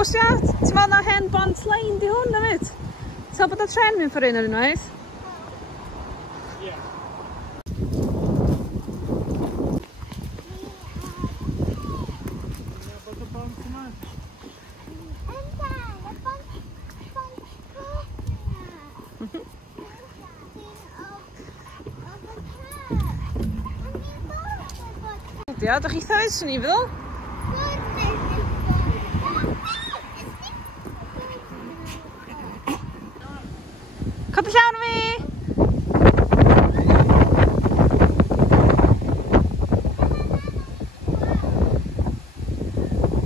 Oes ia, ti'n meddwl na hen bont lein di hwn na fyd? Ti'n bod y tren mynd ffordd un ar unwaith? Ie. Bod y bont yma? Ia, ydych chi thoes yn i feddwl? Cod y llawn fi!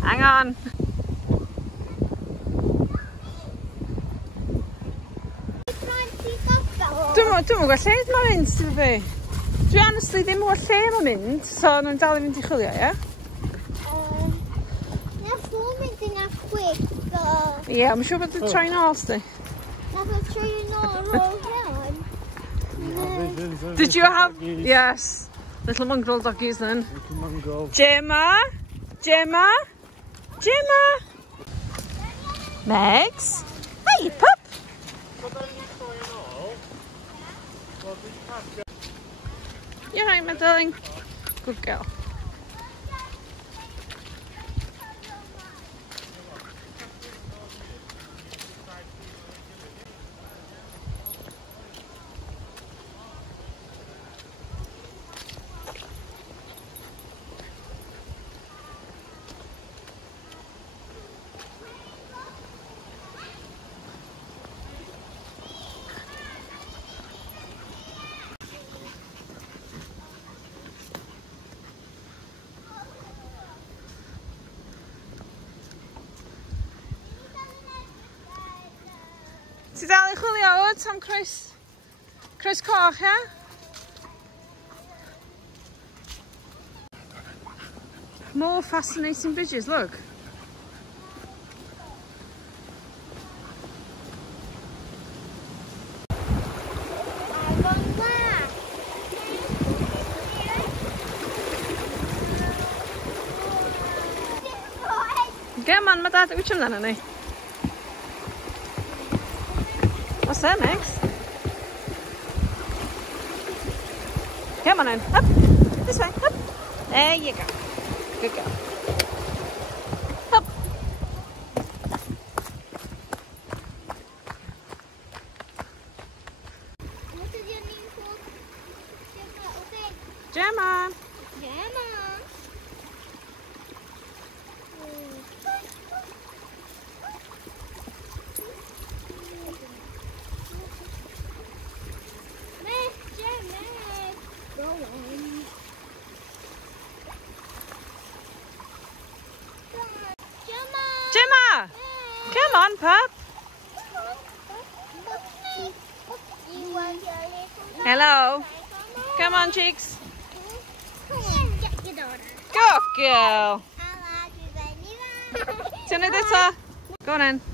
Hang on! Dwi'n gwybod lle mae'n mynd, ti'n fi? Dwi honestly ddim o lle mae'n mynd, so nhw'n dal i fynd i chwilio, ie? Nath o'n mynd yna quick, though. Ie, mae'n siŵr bod y troi nôl, sti. Nath o'n troi nôl o'r hyn. Did you have... Yes. Little mongrel doggies then. Little mongrel. Gemma? Gemma? Gemma? Megs? Hey, pup! You're right, my darling. Good girl. Ti dal i chwilio wrth am croes coch, ia? More fascinating bridges, look. Come on, mae dad yn wytio amdano ni. What's that, Max? Come on in. Up. This way. Up. There you go. Good girl. Up. What is your name called? Gemma, okay. Gemma. Gemma. Gemma. Come on, pup. Hello. Come on, cheeks. Get your daughter. Good girl. I love you, baby. Ti'n neud eto? Go on in.